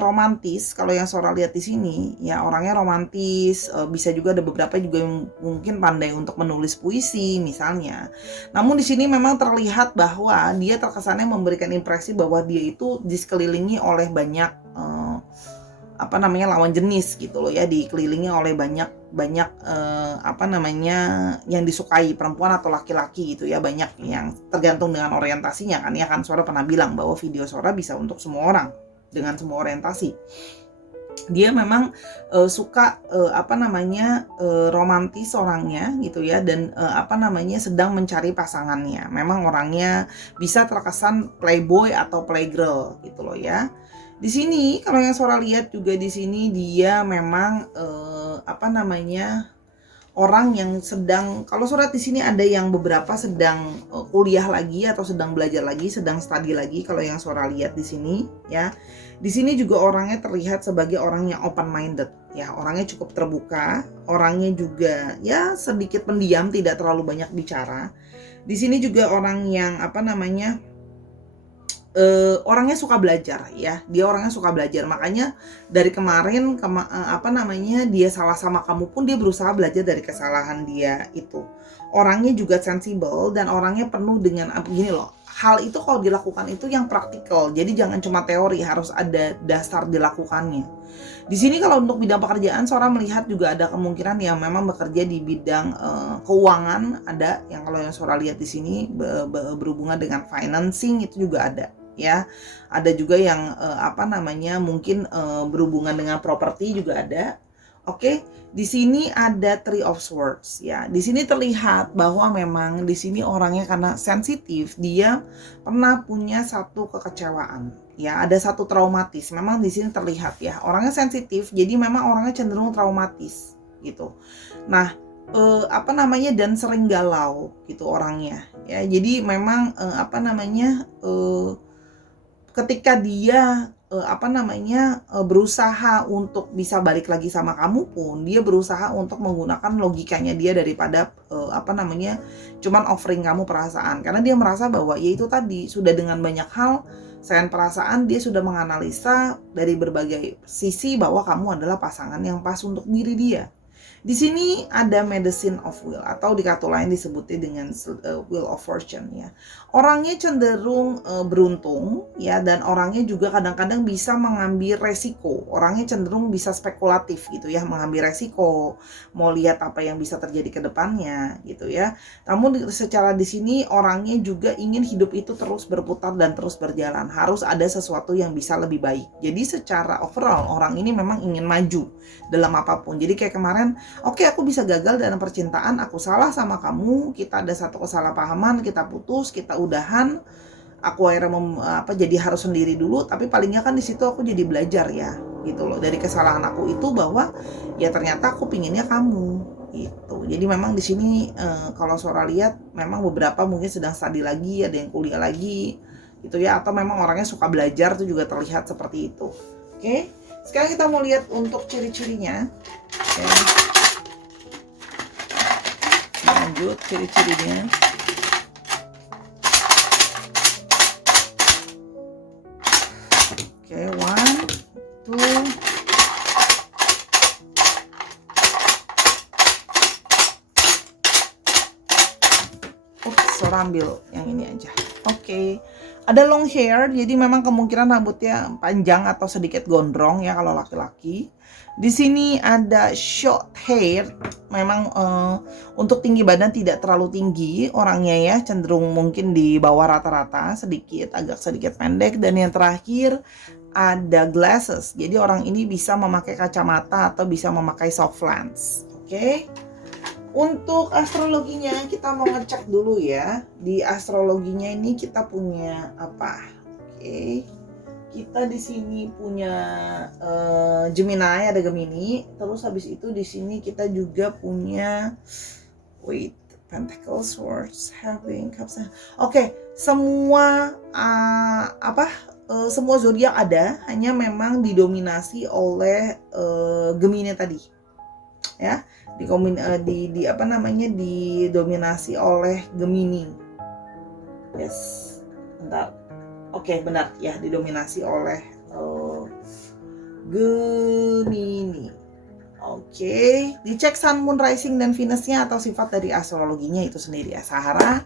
romantis. Kalau yang Sora lihat di sini ya, orangnya romantis, bisa juga ada beberapa juga yang mungkin pandai untuk menulis puisi misalnya. Namun di sini memang terlihat bahwa dia terkesannya memberikan impresi bahwa dia itu disekelilingi oleh banyak lawan jenis gitu loh ya, dikelilingi oleh banyak yang disukai perempuan atau laki-laki gitu ya, banyak yang tergantung dengan orientasinya kan Sora pernah bilang bahwa video Sora bisa untuk semua orang dengan semua orientasi. Dia memang suka romantis orangnya gitu ya, dan sedang mencari pasangannya. Memang orangnya bisa terkesan playboy atau playgirl gitu loh ya. Di sini kalau yang Sora lihat juga di sini dia memang orang yang sedang, kalau surat di sini ada yang beberapa sedang kuliah lagi atau sedang belajar lagi, sedang studi lagi kalau yang Saudara lihat di sini ya. Di sini juga orangnya terlihat sebagai orang yang open minded ya, orangnya cukup terbuka, orangnya juga ya sedikit pendiam, tidak terlalu banyak bicara. Di sini juga orang yang apa namanya, orangnya suka belajar ya, dia orangnya suka belajar, makanya dari kemarin apa namanya, dia salah sama kamu pun dia berusaha belajar dari kesalahan dia itu. Orangnya juga sensibel dan orangnya penuh dengan gini loh, hal itu kalau dilakukan itu yang praktikal, jadi jangan cuma teori, harus ada dasar dilakukannya. Di sini kalau untuk bidang pekerjaan, seorang melihat juga ada kemungkinan yang memang bekerja di bidang keuangan, ada yang kalau yang seorang lihat di sini berhubungan dengan financing itu juga ada ya. Ada juga yang apa namanya, mungkin berhubungan dengan properti juga ada. Oke, di sini ada Three of Swords ya. Di sini terlihat bahwa memang di sini orangnya karena sensitif, dia pernah punya satu kekecewaan ya, ada satu traumatis. Memang di sini terlihat ya, orangnya sensitif, jadi memang orangnya cenderung traumatis gitu. Nah, apa namanya, dan sering galau gitu orangnya ya. Jadi memang apa namanya, ketika dia apa namanya, berusaha untuk bisa balik lagi sama kamu pun, dia berusaha untuk menggunakan logikanya dia daripada apa namanya, cuman offering kamu perasaan. Karena dia merasa bahwa ya itu tadi, sudah dengan banyak hal selain perasaan, dia sudah menganalisa dari berbagai sisi bahwa kamu adalah pasangan yang pas untuk diri dia. Di sini ada Medicine of Will atau di kartu lain disebutnya dengan Wheel of Fortune ya. Orangnya cenderung beruntung ya, dan orangnya juga kadang-kadang bisa mengambil resiko. Orangnya cenderung bisa spekulatif gitu ya, mengambil resiko, mau lihat apa yang bisa terjadi ke depannya gitu ya. Namun secara di sini orangnya juga ingin hidup itu terus berputar dan terus berjalan. Harus ada sesuatu yang bisa lebih baik. Jadi secara overall orang ini memang ingin maju dalam apapun. Jadi kayak kemarin, oke, aku bisa gagal dalam percintaan, aku salah sama kamu, kita ada satu kesalahpahaman, kita putus, kita udahan, aku akhirnya jadi harus sendiri dulu, tapi palingnya kan di situ aku jadi belajar ya, gitu loh, dari kesalahan aku itu, bahwa ya ternyata aku pinginnya kamu, gitu. Jadi memang di sini kalau Sora lihat, memang beberapa mungkin sedang studi lagi, ada yang kuliah lagi, gitu ya, atau memang orangnya suka belajar, itu juga terlihat seperti itu. Oke, sekarang kita mau lihat untuk ciri-cirinya. Oke. Lanjut ciri-cirinya. Oke, 1, 2. Sora ambil yang ini aja. Oke. Ada long hair, jadi memang kemungkinan rambutnya panjang atau sedikit gondrong ya kalau laki-laki. Di sini ada short hair, memang untuk tinggi badan tidak terlalu tinggi orangnya ya, cenderung mungkin di bawah rata-rata, agak sedikit pendek. Dan yang terakhir ada glasses, jadi orang ini bisa memakai kacamata atau bisa memakai soft lens. Oke. Untuk astrologinya kita mau ngecek dulu ya. Di astrologinya ini kita punya apa? Oke. Kita di sini punya Gemini, ada Gemini. Terus habis itu di sini kita juga punya Pentacle, Swords, Having, Cups. Oke, semua semua zodiak ada, hanya memang didominasi oleh Gemini tadi. Ya. Didominasi oleh Gemini. Yes, bentar. Oke, benar ya, didominasi oleh Gemini. Oke, dicek Sun, Moon, Rising dan Venus-nya atau sifat dari astrologinya itu sendiri ya, Sahara.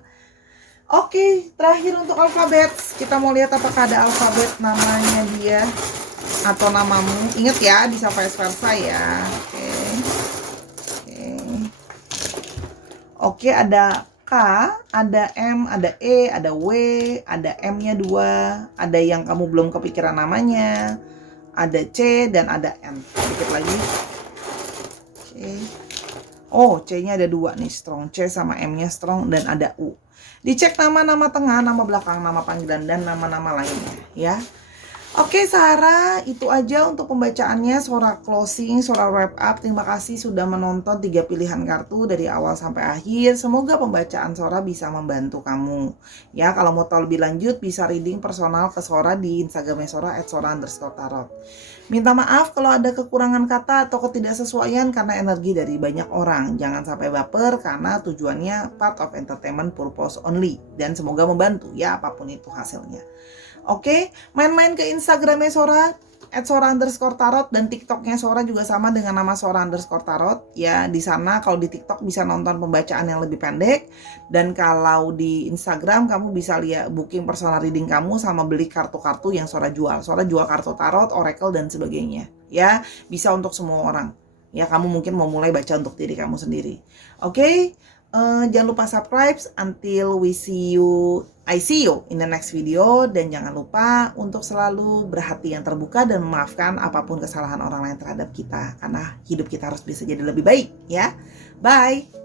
Oke, terakhir untuk alfabet, kita mau lihat apakah ada alfabet namanya dia atau namamu. Ingat ya, bisa vice versa ya. Oke, ada K, ada M, ada E, ada W, ada M-nya 2, ada yang kamu belum kepikiran namanya, ada C, dan ada N. Sedikit lagi. Oke. Oh, C-nya ada 2 nih, strong. C sama M-nya strong, dan ada U. Dicek nama-nama tengah, nama belakang, nama panggilan, dan nama-nama lainnya ya. Oke Sarah, itu aja untuk pembacaannya, Sora closing, Sora wrap up. Terima kasih sudah menonton 3 pilihan kartu dari awal sampai akhir. Semoga pembacaan Sora bisa membantu kamu. Ya, kalau mau tahu lebih lanjut bisa reading personal ke Sora di Instagramnya Sora @sora_tarot. Minta maaf kalau ada kekurangan kata atau ketidaksesuaian karena energi dari banyak orang. Jangan sampai baper karena tujuannya part of entertainment purpose only. Dan semoga membantu ya apapun itu hasilnya. Oke, main-main ke Instagramnya Sora @sora_tarot dan TikToknya Sora juga sama dengan nama Sora_tarot. Ya, di sana kalau di TikTok bisa nonton pembacaan yang lebih pendek, dan kalau di Instagram kamu bisa lihat booking personal reading kamu sama beli kartu-kartu yang Sora jual. Sora jual kartu tarot, oracle dan sebagainya. Ya, bisa untuk semua orang. Ya, kamu mungkin mau mulai baca untuk diri kamu sendiri. Oke, jangan lupa subscribe until I see you in the next video, dan jangan lupa untuk selalu berhati yang terbuka dan memaafkan apapun kesalahan orang lain terhadap kita, karena hidup kita harus bisa jadi lebih baik ya. Bye.